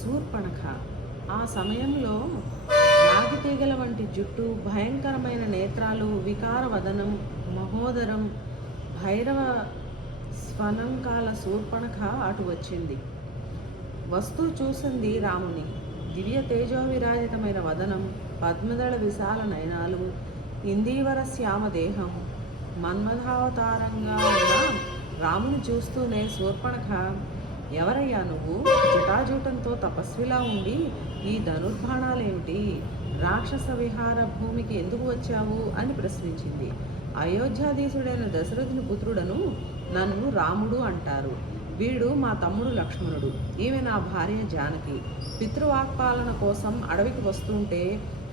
శూర్పణఖ. ఆ సమయంలో నాగితీగల వంటి జుట్టు, భయంకరమైన నేత్రాలు, వికార వదనం, మహోదరం, భైరవ స్ఫలంకాల శూర్పణఖ అటు వచ్చింది. వస్తూ చూసింది రాముని. దివ్య తేజోవిరాజితమైన వదనం, పద్మదళ విశాల నయనాలు, ఇందీవర శ్యామ దేహం, మన్మథావతారంగా ఉన్న రాముని చూస్తూనే శూర్పణఖ, ఎవరయ్యా నువ్వు? జటాజూటంతో తపస్విలా ఉండి ఈ ధనుర్బాణాలేమిటి? రాక్షస విహార భూమికి ఎందుకు వచ్చావు అని ప్రశ్నించింది. అయోధ్యాధీశుడైన దశరథుని పుత్రుడను, నన్ను రాముడు అంటారు. వీడు మా తమ్ముడు లక్ష్మణుడు, ఈమె నా భార్య జానకి. పితృవాక్పాలన కోసం అడవికి వస్తుంటే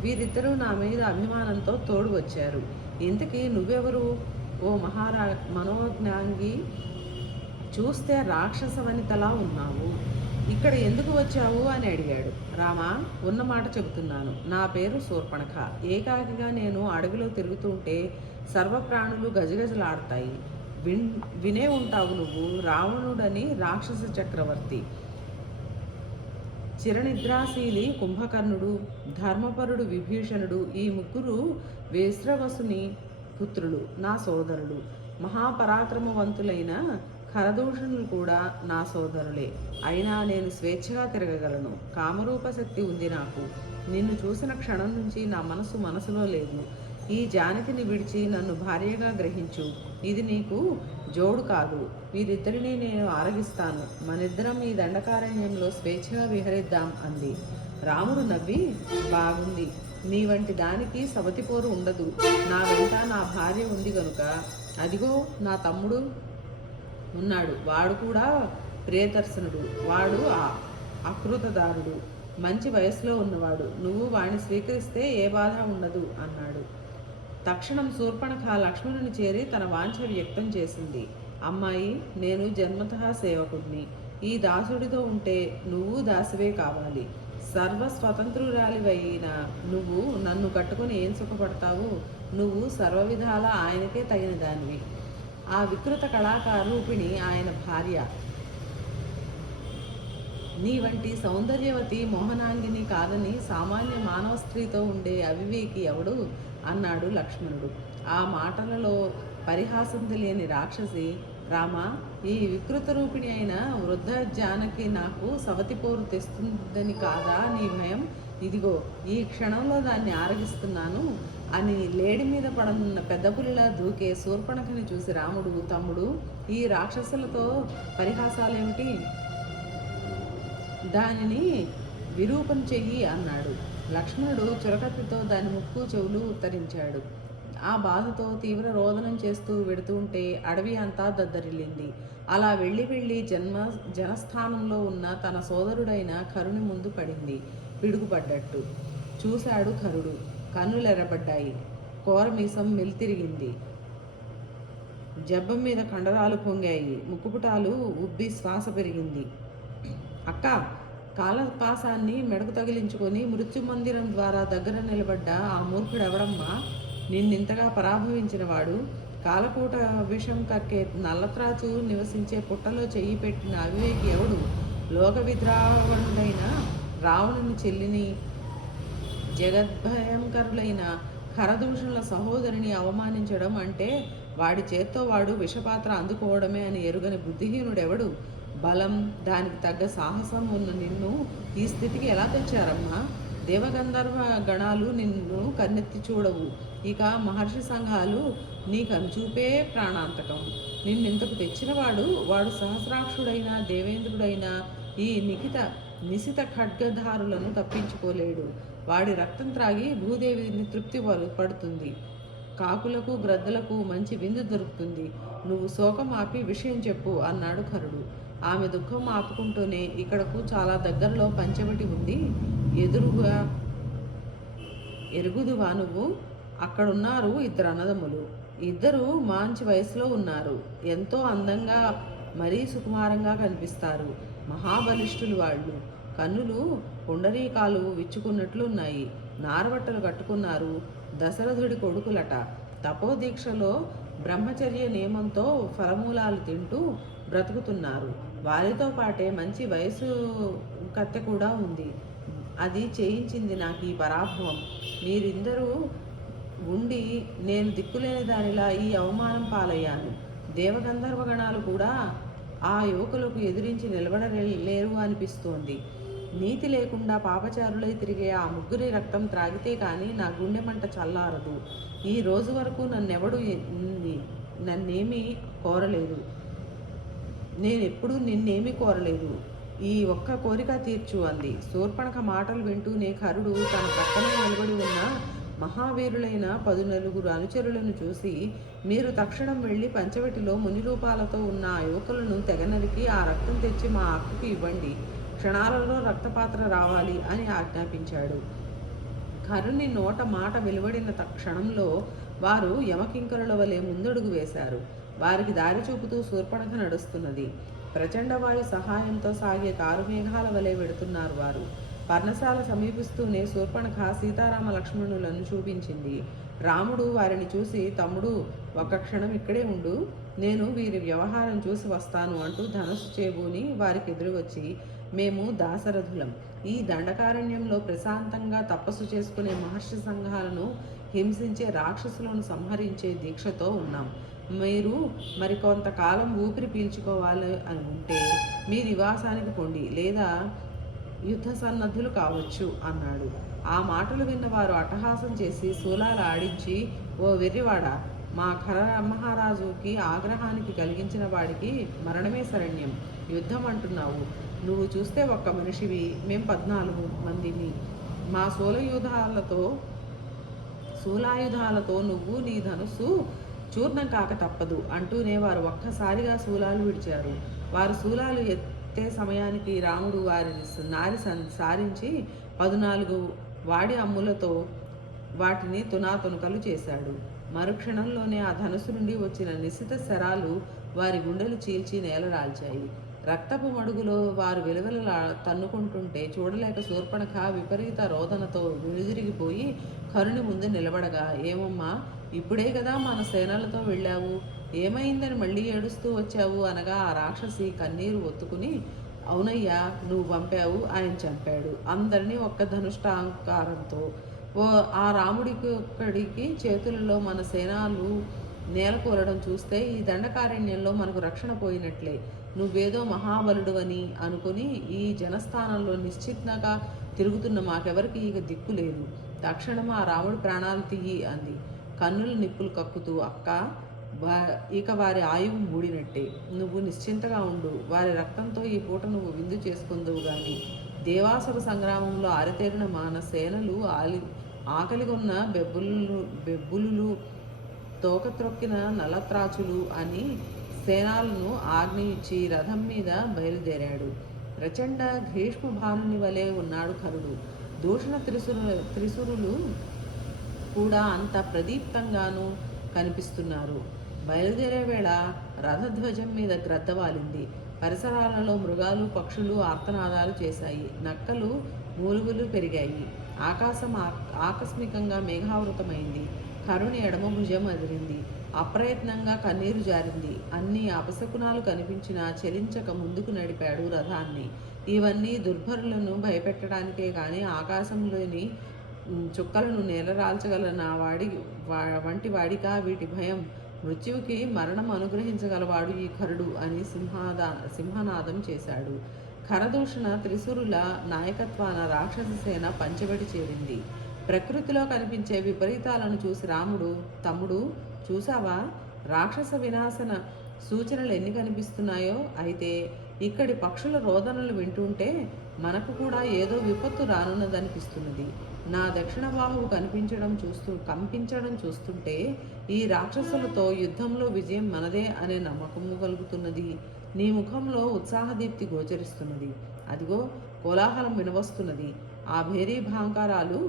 వీరిద్దరూ నా మీద అభిమానంతో తోడు వచ్చారు. ఇంతకీ నువ్వెవరు? ఓ మనోజ్ఞాంగి, చూస్తే రాక్షస వనితలా ఉన్నావు. ఇక్కడ ఎందుకు వచ్చావు అని అడిగాడు. రామా, ఉన్నమాట చెబుతున్నాను. నా పేరు శూర్పణఖ. ఏకాకిగా నేను అడవిలో తిరుగుతుంటే సర్వప్రాణులు గజగజలాడతాయి. వినే ఉంటావు నువ్వు. రావణుడని రాక్షస చక్రవర్తి, చిరనిద్రాశీలి కుంభకర్ణుడు, ధర్మపరుడు విభీషణుడు, ఈ ముగ్గురు వేశ్రవసుని పుత్రులు, నా సోదరుడు. మహాపరాక్రమవంతులైన ఖరదూషణులు కూడా నా సోదరులే. అయినా నేను స్వేచ్ఛగా తిరగగలను. కామరూప శక్తి ఉంది నాకు. నిన్ను చూసిన క్షణం నుంచి నా మనసులో లేదు. ఈ జానకిని విడిచి నన్ను భార్యగా గ్రహించు. ఇది నీకు జోడు కాదు. వీరిద్దరినీ నేను ఆరగిస్తాను. మనిద్దరం ఈ దండకారణ్యంలో స్వేచ్ఛగా విహరిద్దాం అంది. రాముడు నవ్వి, బాగుంది. నీ వంటి దానికి సవతిపోరు ఉండదు. నా వెంట నా భార్య ఉంది గనుక. అదిగో నా తమ్ముడు ఉన్నాడు. వాడు కూడా ప్రియదర్శనుడు. వాడు అకృతదారుడు, మంచి వయసులో ఉన్నవాడు. నువ్వు వాడిని స్వీకరిస్తే ఏ బాధ ఉండదు అన్నాడు. తక్షణం శూర్పణఖ లక్ష్మణుని చేరి తన వాంఛ వ్యక్తం చేసింది. అమ్మాయి, నేను జన్మతః సేవకుడిని. ఈ దాసుడితో ఉంటే నువ్వు దాసివే కావాలి. సర్వస్వతంత్రురాలివైన నువ్వు నన్ను కట్టుకుని ఏం సుఖపడతావు? నువ్వు సర్వవిధాల ఆయనకే తగిన దానివి. ఆ వికృత కళాకారూపిణి ఆయన భార్య. నీ వంటి సౌందర్యవతి మోహనాంగిని కాదని సామాన్య మానవ స్త్రీతో ఉండే అవివేకి ఎవడు అన్నాడు లక్ష్మణుడు. ఆ మాటలలో పరిహాసం తెలియని రాక్షసి, రామ, ఈ వికృత రూపిణి అయిన వృద్ధ జానకి నాకు సవతిపోరు తెస్తుందని కాదా నీ భయం? ఇదిగో ఈ క్షణంలో దాన్ని ఆరగిస్తున్నాను అని లేడి మీద పడనున్న పెద్ద పులిలా దూకే శూర్పణఖని చూసి రాముడు, తమ్ముడు, ఈ రాక్షసులతో పరిహాసాలేమిటి? దానిని విరూపం చెయ్యి అన్నాడు. లక్ష్మణుడు చురకత్తితో దాని ముక్కు చెవులు ఉత్తరించాడు. ఆ బాధతో తీవ్ర రోదనం చేస్తూ వెడుతుంటే అడవి అంతా దద్దరిల్లింది. అలా వెళ్ళి జనస్థానంలో ఉన్న తన సోదరుడైన కరుని ముందు పడింది. పిడుగుపడ్డట్టు చూశాడు కరుడు. కన్నులెర్రబడ్డాయి. కోరమీసం మెలితిరిగింది. జబ్బం మీద కండరాలు పొంగాయి. ముక్కుపుటాలు ఉబ్బి శ్వాస పెరిగింది. అక్క, కాలపాసాన్ని మెడకు తగిలించుకొని మృత్యుమందిరం ద్వారా దగ్గర నిలబడ్డ ఆ మూర్ఖుడెవడమ్మా? నిన్నింతగా పరాభవించిన వాడు? కాలకూట విషం కక్కే నల్లత్రాచు నివసించే పుట్టలో చెయ్యి పెట్టిన అవివేకి ఎవడు? లోక విద్రావణుడైన రావణుని చెల్లిని, జగద్భయంకరులైన ఖరదూషణుల సహోదరిని అవమానించడం అంటే వాడి చేత్తో వాడు విషపాత్ర అందుకోవడమే అని ఎరుగని బుద్ధిహీనుడెవడు? బలం, దానికి తగ్గ సాహసం ఉన్న నిన్ను ఈ స్థితికి ఎలా తెచ్చారమ్మా? దేవగంధర్వ గణాలు నిన్ను కన్నెత్తి చూడవు. ఇక మహర్షి సంఘాలు నీ కనుచూపే ప్రాణాంతకం. నిన్నింతకు తెచ్చినవాడు వాడు సహస్రాక్షుడైన దేవేంద్రుడైన ఈ నిశిత ఖడ్గధారులను తప్పించుకోలేడు. వాడి రక్తం త్రాగి భూదేవిని తృప్తి పడుతుంది. కాకులకు గ్రద్దలకు మంచి విందు దొరుకుతుంది. నువ్వు శోకం ఆపి విషయం చెప్పు అన్నాడు ఖరుడు. ఆమె దుఃఖం ఆపుకుంటూనే, ఇక్కడకు చాలా దగ్గరలో పంచవటి ఉంది. ఎదురుగా ఎరుగుదువా నువ్వు? అక్కడున్నారు ఇద్దరు అన్నదమ్ములు. ఇద్దరు మంచి వయసులో ఉన్నారు. ఎంతో అందంగా, మరీ సుకుమారంగా కనిపిస్తారు. మహాబలిష్ఠులు వాళ్ళు. కన్నులు పుండరీకాలు విచ్చుకున్నట్లున్నాయి. నారబట్టలు కట్టుకున్నారు. దశరథుడి కొడుకులట. తపోదీక్షలో బ్రహ్మచర్య నియమంతో ఫలమూలాలు తింటూ బ్రతుకుతున్నారు. వారితో పాటే మంచి వయసు కత్తె కూడా ఉంది. అది చేయించింది నాకు ఈ పరాభవం. మీరిందరూ ఉండి నేను దిక్కులేని దానిలా ఈ అవమానం పాలయ్యాను. దేవగంధర్వగణాలు కూడా ఆ యువకులకు ఎదిరించి నిలబడలేరు అనిపిస్తోంది. నీతి లేకుండా పాపచారులై తిరిగే ఆ ముగ్గురి రక్తం త్రాగితే కానీ నా గుండె మంట చల్లారదు. ఈ రోజు వరకు నన్నేమీ కోరలేదు. నేనెప్పుడూ నిన్నేమీ కోరలేదు. ఈ ఒక్క కోరిక తీర్చు అంది. శూర్పణఖ మాటలు వింటూనే కరుడు తన పక్కనే నిలబడి ఉన్న మహావీరులైన 14 అనుచరులను చూసి, మీరు తక్షణం వెళ్ళి పంచవటిలో మునిరూపాలతో ఉన్న ఆ యువకులను తెగనరికి ఆ రక్తం తెచ్చి మా అక్కకు ఇవ్వండి. క్షణాలలో రక్తపాత్ర రావాలి అని ఆజ్ఞాపించాడు. కరుని నోట మాట వెలువడిన క్షణంలో వారు యమకింకరుల వలె ముందడుగు వేశారు. వారికి దారి చూపుతూ శూర్పణఖ నడుస్తున్నది. ప్రచండవాయు సహాయంతో సాగే కారుమేఘాల వలె వెడుతున్నారు వారు. పర్ణశాల సమీపిస్తూనే శూర్పణఖ సీతారామ లక్ష్మణులను చూపించింది. రాముడు వారిని చూసి, తమ్ముడు ఒక్క క్షణం ఇక్కడే ఉండు, నేను వీరి వ్యవహారం చూసి వస్తాను అంటూ ధనుస్సు చేబూని వారికి ఎదురు వచ్చి, మేము దాశరథులం. ఈ దండకారణ్యంలో ప్రశాంతంగా తపస్సు చేసుకునే మహర్షి సంఘాలను హింసించే రాక్షసులను సంహరించే దీక్షతో ఉన్నాం. మీరు మరికొంతకాలం ఊపిరి పీల్చుకోవాలి అని ఉంటే మీ నివాసానికి పొండి, లేదా యుద్ధ సన్నద్ధులు కావచ్చు అన్నాడు. ఆ మాటలు విన్నవారు అట్టహాసం చేసి శూలాలు ఆడించి, ఓ వెర్రివాడా, మా ఖర మహారాజుకి ఆగ్రహానికి కలిగించిన వాడికి మరణమే శరణ్యం. యుద్ధం అంటున్నావు? నువ్వు చూస్తే ఒక్క మనిషివి, మేం 14 మందిని. మా శూలాయుధాలతో నువ్వు నీ ధనుస్సు చూర్ణం కాక తప్పదు అంటూనే వారు ఒక్కసారిగా శూలాలు విడిచారు. వారు శూలాలు ఎత్తే సమయానికి రాముడు వారిని సారించి 14 వాడి అమ్ములతో వాటిని తునాతునకలు చేశాడు. మరుక్షణంలోనే ఆ ధనుసు నుండి వచ్చిన నిశిత శరాలు వారి గుండెలు చీల్చి నేలరాల్చాయి. రక్తపు మడుగులో వారు విలువల తన్నుకుంటుంటే చూడలేక శూర్పణఖ విపరీత రోదనతో వెనుదిరిగిపోయి కరుని ముందు నిలబడగా, ఏమమ్మా, ఇప్పుడే కదా మన సేనలతో వెళ్ళావు, ఏమైందని మళ్ళీ ఏడుస్తూ వచ్చావు అనగా ఆ రాక్షసి కన్నీరు ఒత్తుకుని, అవునయ్యా, నువ్వు పంపావు, ఆయన చంపాడు అందరినీ ఒక్క ధనుష్టాంకారంతో. ఆ రాముడికి ఒక్కడికి చేతులలో మన సేనాలు నేలకూలడం చూస్తే ఈ దండకారణ్యంలో మనకు రక్షణ పోయినట్లే. నువ్వేదో మహాబలుడు అని అనుకుని ఈ జనస్థానంలో నిశ్చితంగా తిరుగుతున్న మాకెవరికి ఇక దిక్కు లేదు. తక్షణం ఆ రాముడి ప్రాణాలు తీయి అంది, కన్నుల నిప్పులు కక్కుతూ. అక్క, ఇక వారి ఆయువు మూడినట్టే. నువ్వు నిశ్చింతగా ఉండు. వారి రక్తంతో ఈ పూట నువ్వు విందు చేసుకుందువు గాని. దేవాసుర సంగ్రామంలో ఆరితేరిన మన సేనలు ఆకలిగొన్న బెబ్బులు తోక త్రొక్కిన నల్లత్రాచులు అని సేనాలను ఆజ్ఞ ఇచ్చి రథం మీద బయలుదేరాడు. ప్రచండ గ్రీష్మ భానుని వలె ఉన్నాడు కరుడు. దూషణ త్రిశూరులు కూడా అంత ప్రదీప్తంగానూ కనిపిస్తున్నారు. బయలుదేరే వేళ రథధ్వజం మీద గ్రద్ద వాలింది. పరిసరాలలో మృగాలు, పక్షులు ఆర్తనాదాలు చేశాయి. నక్కలు మూలుగులు పెరిగాయి. ఆకాశం ఆకస్మికంగా మేఘావృతమైంది. కరుని ఎడమ భుజం అదిరింది. అప్రయత్నంగా కన్నీరు జారింది. అన్ని అపశకునాలు కనిపించినా చెలించక ముందుకు నడిపాడు రథాన్ని. ఇవన్నీ దుర్భరులను భయపెట్టడానికే గాని ఆకాశంలోని చుక్కలను నేలరాల్చగల నా వంటి వాడికా వీటి భయం? మృత్యువుకి మరణం అనుగ్రహించగలవాడు ఈ కరుడు అని సింహనాదం చేశాడు. ఖరదూషణ త్రిశూరుల నాయకత్వాన రాక్షస సేన పంచబడి చేరింది. ప్రకృతిలో కనిపించే విపరీతాలను చూసి రాముడు, తమ్ముడు, చూసావా, రాక్షస వినాశన సూచనలు ఎన్ని కనిపిస్తున్నాయో? అయితే ఇక్కడి పక్షుల రోదనలు వింటుంటే మనకు కూడా ఏదో విపత్తు రానున్నదనిపిస్తున్నది. నా దక్షిణ బాహువు కంపించడం చూస్తుంటే ఈ రాక్షసులతో యుద్ధంలో విజయం మనదే అనే నమ్మకము కలుగుతున్నది. నీ ముఖంలో ఉత్సాహదీప్తి గోచరిస్తున్నది. అదిగో కోలాహలం వినవస్తున్నది. ఆ భేరీ భాంకారాలు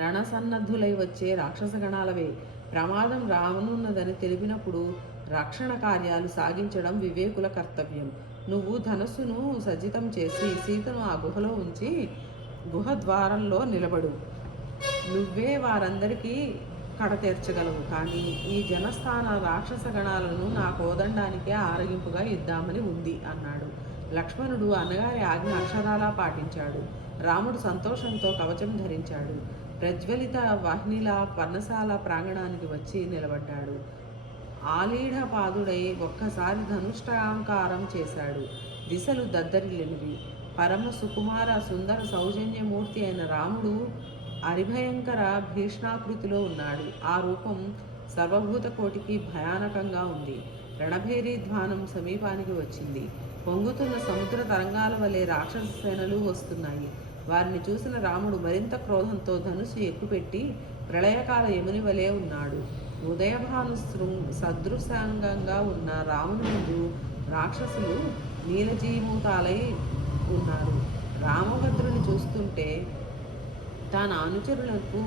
రణసన్నద్ధులై వచ్చే రాక్షసగణాలవే. ప్రమాదం రానున్నదని తెలిపినప్పుడు రక్షణ కార్యాలు సాగించడం వివేకుల కర్తవ్యం. నువ్వు ధనస్సును సజ్జితం చేసి సీతను ఆ గుహలో ఉంచి గుహ ద్వారంలో నిలబడు. నువ్వే వారందరికీ కడతీర్చగలవు. కానీ ఈ జనస్థాన రాక్షస గణాలను నా కోదండానికి ఆరగింపుగా ఇద్దామని ఉంది అన్నాడు. లక్ష్మణుడు అన్నగారి ఆజ్ఞ అక్షరాలా పాటించాడు. రాముడు సంతోషంతో కవచం ధరించాడు. ప్రజ్వలిత వాహినిలా పర్ణశాల ప్రాంగణానికి వచ్చి నిలబడ్డాడు. ఆలీఢపాదుడై ఒక్కసారి ధనుష్టాంకారం చేశాడు. దిశలు దద్దరిల్లినవి. పరమ సుకుమార సుందర సౌజన్యమూర్తి అయిన రాముడు అరిభయంకర భీష్ణాకృతిలో ఉన్నాడు. ఆ రూపం సర్వభూత కోటికి భయానకంగా ఉంది. రణభేరీ ధ్వానం సమీపానికి వచ్చింది. పొంగుతున్న సముద్ర తరంగాల వలె రాక్షస సేనలు వస్తున్నాయి. వారిని చూసిన రాముడు మరింత క్రోధంతో ధనుసు ఎక్కుపెట్టి ప్రళయకాల యముని వలె ఉన్నాడు. ఉదయభాను సదృశాంగంగా ఉన్న రాముని ముందు రాక్షసులు నీలజీమూతాలై ఉన్నారు. రామభద్రుని చూస్తుంటే తన అనుచరులకు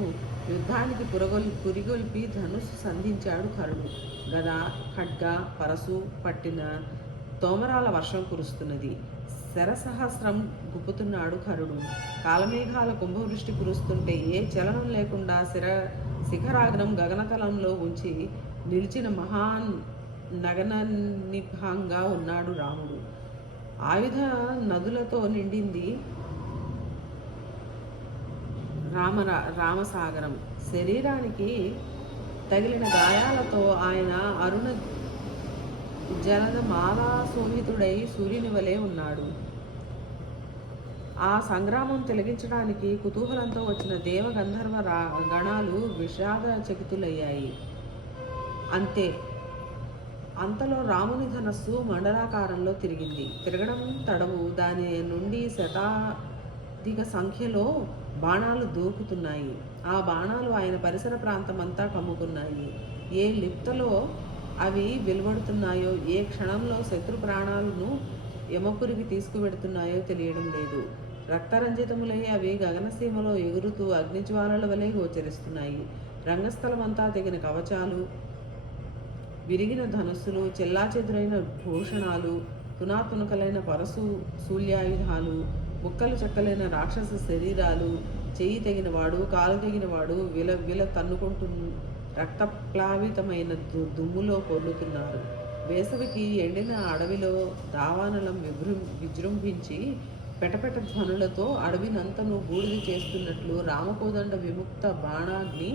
యుద్ధానికి పురిగొల్పి ధనుస్సు సంధించాడు కరుడు. గద, ఖడ్గ, పరసు పట్టిన తోమరాల వర్షం కురుస్తున్నది. శరసహస్రం గుప్పుతున్నాడు కరుడు. కాలమేఘాల కుంభవృష్టి కురుస్తుంటే ఏ చలనం లేకుండా శిఖరాగ్నం గగనతలంలో ఉంచి నిలిచిన మహాన్ నగననిభంగా ఉన్నాడు రాముడు. ఆయుధ నదులతో నిండింది రామసాగరం. శరీరానికి తగిలిన గాయాలతో ఆయన అరుణ జలద మాలా శోభితుడై సూర్యుని వలె ఉన్నాడు. ఆ సంగ్రామం తొలగించడానికి కుతూహలంతో వచ్చిన దేవ గంధర్వ గణాలు విషాద చకితులయ్యాయి. అంతలో రాముని ధనస్సు మండలాకారంలో తిరగడం తడవు. దాని నుండి శతాధిక సంఖ్యలో బాణాలు దూకుతున్నాయి. ఆ బాణాలు ఆయన పరిసర ప్రాంతమంతా కమ్ముకున్నాయి. ఏ లిప్తలో అవి వెలువడుతున్నాయో, ఏ క్షణంలో శత్రు ప్రాణాలను యమపురికి తీసుకువెడుతున్నాయో తెలియడం లేదు. రక్తరంజితములై అవి గగనసీమలో ఎగురుతూ అగ్నిజ్వాలల వలె గోచరిస్తున్నాయి. రంగస్థలమంతా తెగిన కవచాలు, విరిగిన ధనుస్సులు, చెల్లాచెదురైన భూషణాలు, తునాతునకలైన పరసు శూల్యాయుధాలు, ముక్కలు చెక్కలైన రాక్షస శరీరాలు, చెయ్యి తెగినవాడు, కాలు తెగినవాడు విల తన్నుకుంటూ రక్తప్లావితమైన దుమ్ములో పొర్లుతున్నారు. వేసవికి ఎండిన అడవిలో దావానలం విజృంభించి పెటపెట ధ్వనులతో అడవినంతను బూడిద చేస్తున్నట్లు రామకోదండ విముక్త బాణాగ్ని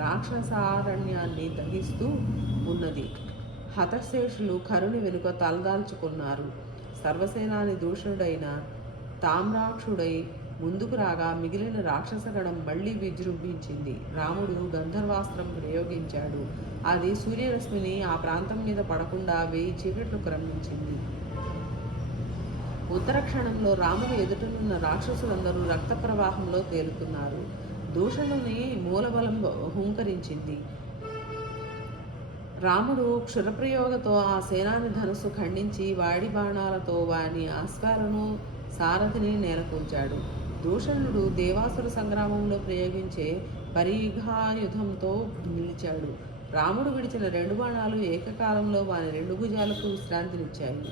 రాక్షసారణ్యాన్ని దహిస్తూ ఉన్నది. హతశేషులు కరుని వెనుక తలదాల్చుకున్నారు. సర్వసేనాని దూషణుడైన తామ్రాక్షుడై ముందుకు రాగా మిగిలిన రాక్షసగణం మళ్లీ విజృంభించింది. రాముడు గంధర్వాస్త్రం ప్రయోగించాడు. అది సూర్యరశ్మిని ఆ ప్రాంతం మీద పడకుండా 1000 చీకట్లు క్రమించింది. ఉత్తర క్షణంలో రాముడు ఎదుటనున్న రాక్షసులందరూ రక్త ప్రవాహంలో తేలుతున్నారు. దూషణుని మూలబలం హుంకరించింది. రాముడు క్షురప్రయోగతో ఆ సేనాని ధనుస్సు ఖండించి వాడి బాణాలతో వాని అశ్వాలను సారథిని నేలకూల్చాడు. దూషణుడు దేవాసుర సంగ్రామంలో ప్రయోగించే పరిఘాయుధంతో నిలిచాడు. రాముడు విడిచిన 2 బాణాలు ఏకకాలంలో వాని 2 భుజాలకు విశ్రాంతినిచ్చాయి.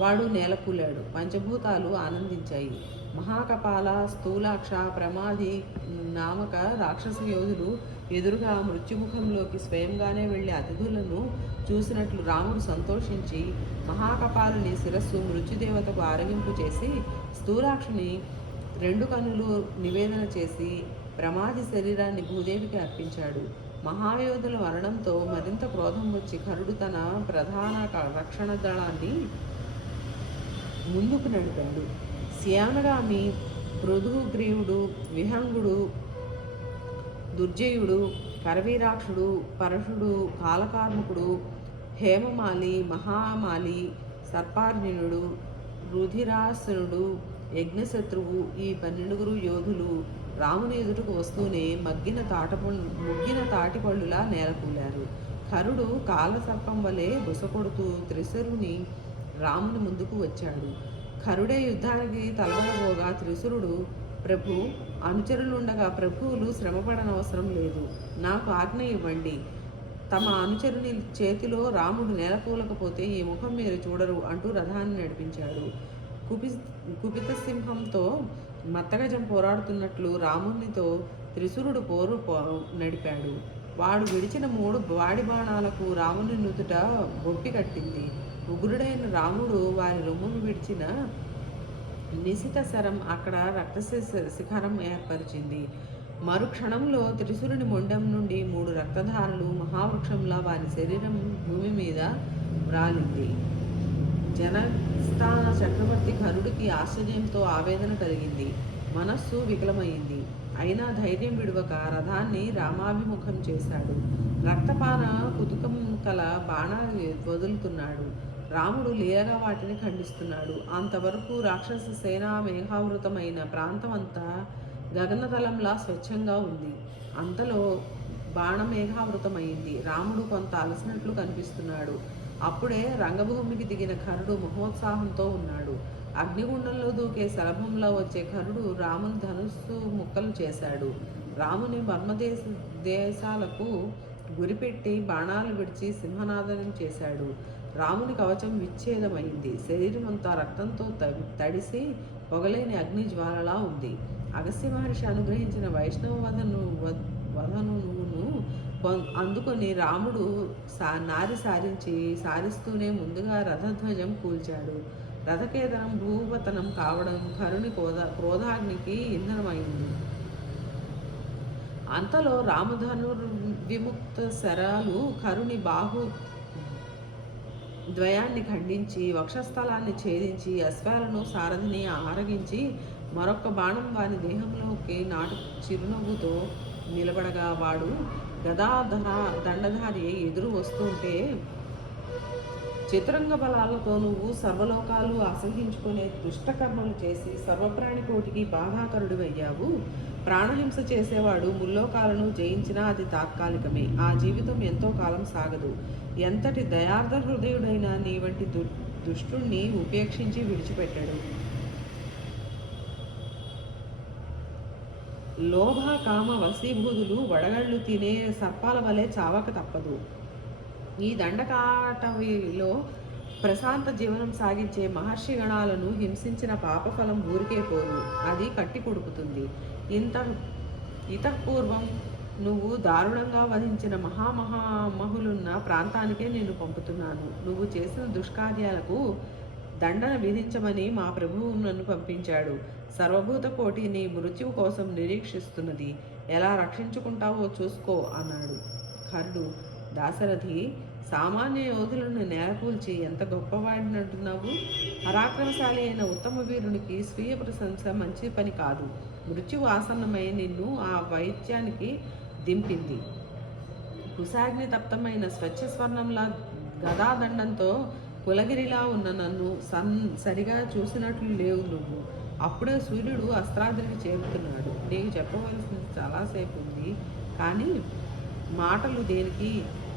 వాడు నేలకూలాడు. పంచభూతాలు ఆనందించాయి. మహాకపాల, స్థూలాక్ష, ప్రమాది నామక రాక్షస యోధులు ఎదురుగా మృత్యుముఖంలోకి స్వయంగానే వెళ్లి అతిథులను చూసినట్లు రాముడు సంతోషించి మహాకపాలుని శిరస్సు మృత్యుదేవతకు ఆరగింపు చేసి స్థూలాక్షుని 2 కన్నులు నివేదన చేసి ప్రమాది శరీరాన్ని భూదేవికి అర్పించాడు. మహాయోధుల మరణంతో మరింత క్రోధం వచ్చి కరుడు తన ప్రధాన రక్షణ దళాన్ని ముందుకు నడిపాడు. శ్యామగామి, పృథుగ్రీవుడు, విహంగుడు, దుర్జయుడు, కరవీరాక్షుడు, పరశుడు, కాలకార్ముకుడు, హేమమాలి, మహామాలి, సర్పార్జునుడు, రుధిరాసనుడు, యజ్ఞశత్రువు ఈ 12 యోధులు రాముని ఎదుటకు వస్తూనే ముగ్గిన తాటిపళ్ళులా నేలకూలారు. కరుడు కాలసర్పం వలె బుసకొడుతూ త్రిశరుని రాముని ముందుకు వచ్చాడు. కరుడే యుద్ధానికి తలవబోగా త్రిశురుడు, ప్రభు, అనుచరులుండగా ప్రభువులు శ్రమపడనవసరం లేదు. నాకు ఆజ్ఞ ఇవ్వండి. తమ అనుచరుని చేతిలో రాముడు నేలకూలకపోతే ఈ ముఖం మీరు చూడరు అంటూ రథాన్ని నడిపించాడు. కుపిత సింహంతో మత్తగజం పోరాడుతున్నట్లు రామునితో త్రిశురుడు పోరు నడిపాడు. వాడు విడిచిన 3 వాడి బాణాలకు రాముని నుదుట బొప్పి కట్టింది. ఉగ్రుడైన రాముడు వారి రొమ్మును విడిచిన నిశిత శరం అక్కడ శిఖరం ఏర్పరిచింది. మరుక్షణంలో త్రిశూరుని మొండెం నుండి 3 రక్తధారలు మహావృక్షంలా వారి శరీరం భూమి మీద వ్రాలింది. జనస్థాన చక్రవర్తి కరుడికి ఆశ్చర్యంతో ఆవేదన కలిగింది. మనస్సు వికలమైంది. అయినా ధైర్యం విడువక రథాన్ని రామాభిముఖం చేశాడు. రక్తపాన కుతుకం కల బాణాలు వదులుతున్నాడు. రాముడు లీలగా వాటిని ఖండిస్తున్నాడు. అంతవరకు రాక్షస సేనా మేఘావృతమైన ప్రాంతం అంతా గగనతలంలా స్వచ్ఛంగా ఉంది. అంతలో బాణమేఘావృతమైంది. రాముడు కొంత అలసినట్లు కనిపిస్తున్నాడు. అప్పుడే రంగభూమికి దిగిన కరుడు మహోత్సాహంతో ఉన్నాడు. అగ్నిగుండంలో దూకే శలభంలో వచ్చే కరుడు రాముని ధనుస్సు ముక్కలు చేశాడు. రాముని దేశాలకు గురిపెట్టి బాణాలు విడిచి సింహనాదనం చేశాడు. రాముని కవచం విచ్ఛేదమైంది. శరీరం అంతా రక్తంతో తడిసి పొగలేని అగ్ని జ్వాలలా ఉంది. అగస్త్య మహర్షి అనుగ్రహించిన వైష్ణవ వదనును అందుకొని రాముడు సారిస్తూనే ముందుగా రథధ్వజం కూల్చాడు. రథకేతనం భూపతనం కావడం కరుని క్రోధాగ్నికి ఇంధనమైంది. అంతలో విముక్త శరాలు కరుని బాహు ద్వయాన్ని ఖండించి వక్షస్థలాన్ని ఛేదించి అశ్వాలను సారథిని ఆరగించి మరొక్క బాణం వాని దేహంలోకి నాటు చిరునవ్వుతో నిలబడగా వాడు దండధారి ఎదురు వస్తుంటే చతురంగ బలాలతో నువ్వు సర్వలోకాలు అసహించుకునే దుష్టకర్మలు చేసి సర్వప్రాణి కోటికి బాధాకరుడివయ్యావు. ప్రాణహింస చేసేవాడు ముల్లోకాలను జయించినా అది తాత్కాలికమే. ఆ జీవితం ఎంతో కాలం సాగదు. ఎంతటి దయార్థ హృదయుడైనా నీ వంటి దుష్టుణ్ణి ఉపేక్షించి విడిచిపెట్టాడు. లోభ కామ వశీభూతులు వడగళ్ళు తినే సర్పాల వలె చావక తప్పదు. ఈ దండకాటవిలో ప్రశాంత జీవనం సాగించే మహర్షి గణాలను హింసించిన పాపఫలం ఊరికే పోదు, అది కట్టి కొడుకుతుంది. ఇతపూర్వం నువ్వు దారుణంగా వధించిన మహామహామహులున్న ప్రాంతానికే నేను పంపుతున్నాను. నువ్వు చేసిన దుష్కార్యాలకు దండన విధించమని మా ప్రభువు నన్ను పంపించాడు. సర్వభూత కోటి నీ మృత్యువు కోసం నిరీక్షిస్తున్నది. ఎలా రక్షించుకుంటావో చూసుకో అన్నాడు. కరుడు, దాశరథి, సామాన్య యోధులను నేలకూల్చి ఎంత గొప్పవాడినంటున్నావు? పరాక్రమశాలి అయిన ఉత్తమ వీరునికి స్వీయ ప్రశంస మంచి పని కాదు. మృత్యువు ఆసన్నమై నిన్ను ఆ వైద్యానికి దింపింది. కుశాగ్ని తప్తమైన స్వచ్ఛ స్వర్ణంలా గదాదండంతో కులగిరిలా ఉన్న నన్ను సరిగా చూసినట్లు లేవు నువ్వు. అప్పుడే సూర్యుడు అస్త్రాద్రికి చేరుతున్నాడు. నీకు చెప్పవలసింది చాలాసేపు ఉంది, కానీ మాటలు దేనికి?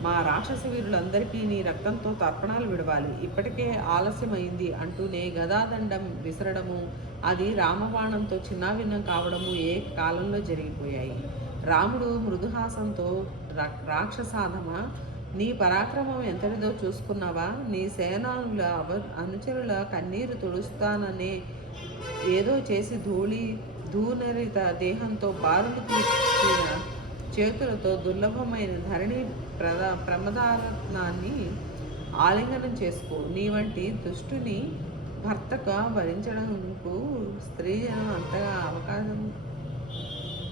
మా రాక్షస వీరులందరికీ నీ రక్తంతో తర్పణాలు విడవాలి. ఇప్పటికే ఆలస్యమైంది అంటూనే గదాదండం విసరడము, అది రామబాణంతో చిన్నాభిన్నం కావడము ఏ కాలంలో జరిగిపోయాయి. రాముడు మృదుహాసంతో, రాక్షసాధమ, నీ పరాక్రమం ఎంతటిదో చూసుకున్నావా? నీ సేనానుల అనుచరుల కన్నీరు తుడుస్తాననే ఏదో చేసి ధూనరిత దేహంతో బారులు తీసిన చేతులతో దుర్లభమైన ధరణి ప్రమదారత్నాన్ని ఆలింగనం చేసుకో. నీ వంటి దుష్టుని భర్తగా భరించడానికి స్త్రీజనం అంతగా అవకాశం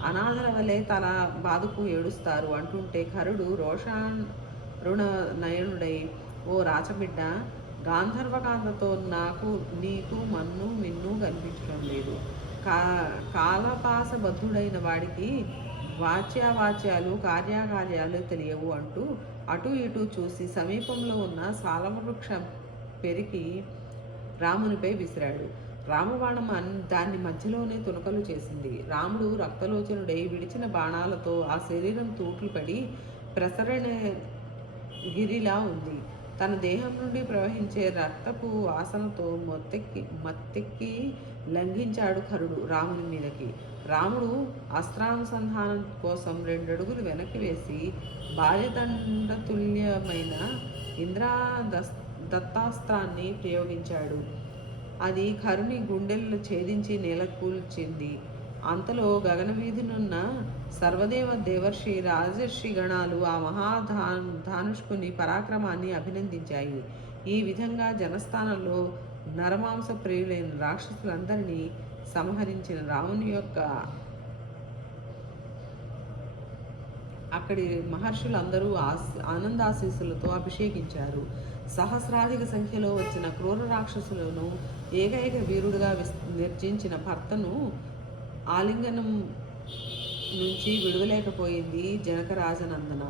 అనాథల వలె తల బాదుకు ఏడుస్తారు అంటుంటే కరుడు రోషారుణ నయనుడై, ఓ రాచబిడ్డ, గాంధర్వకాంతతో నీకు మన్ను మిన్ను కనిపించడం లేదు. కాలపాసబద్ధుడైన వాడికి వాచ్యావాచ్యాలు కార్యాకార్యాలు తెలియవు అంటూ అటు ఇటు చూసి సమీపంలో ఉన్న సాలవృక్షం పెరికి రామునిపై విసిరాడు. రామబాణం దాన్ని మధ్యలోనే తునకలు చేసింది. రాముడు రక్తలోచనుడై విడిచిన బాణాలతో ఆ శరీరం తూట్లు పడి ప్రసరణ గిరిలా ఉంది. తన దేహం నుండి ప్రవహించే రక్తపు వాసనతో మత్తెక్కి లంఘించాడు కరుడు రాముని మీదకి. రాముడు అస్త్రానుసంధానం కోసం 2 అడుగులు వెనక్కి వేసి భార్యదండతుల్యమైన దత్తాస్త్రాన్ని ప్రయోగించాడు. అది కరుని గుండెలను ఛేదించి నేలకూల్చింది. అంతలో గగనవీధినున్న సర్వదేవ దేవర్షి రాజర్షి గణాలు ఆ ధానుష్కుని పరాక్రమాన్ని అభినందించాయి. ఈ విధంగా జనస్థానంలో నరమాంస ప్రియులైన రాక్షసులందరినీ సంహరించిన రాముని యొక్క అక్కడి మహర్షులందరూ ఆనందాశీస్సులతో అభిషేకించారు. సహస్రాధిక సంఖ్యలో వచ్చిన క్రూర రాక్షసులను ఏకైక వీరుడుగా నిర్జించిన భర్తను ఆలింగనం నుంచి విడువలేకపోయింది జనక రాజనందన.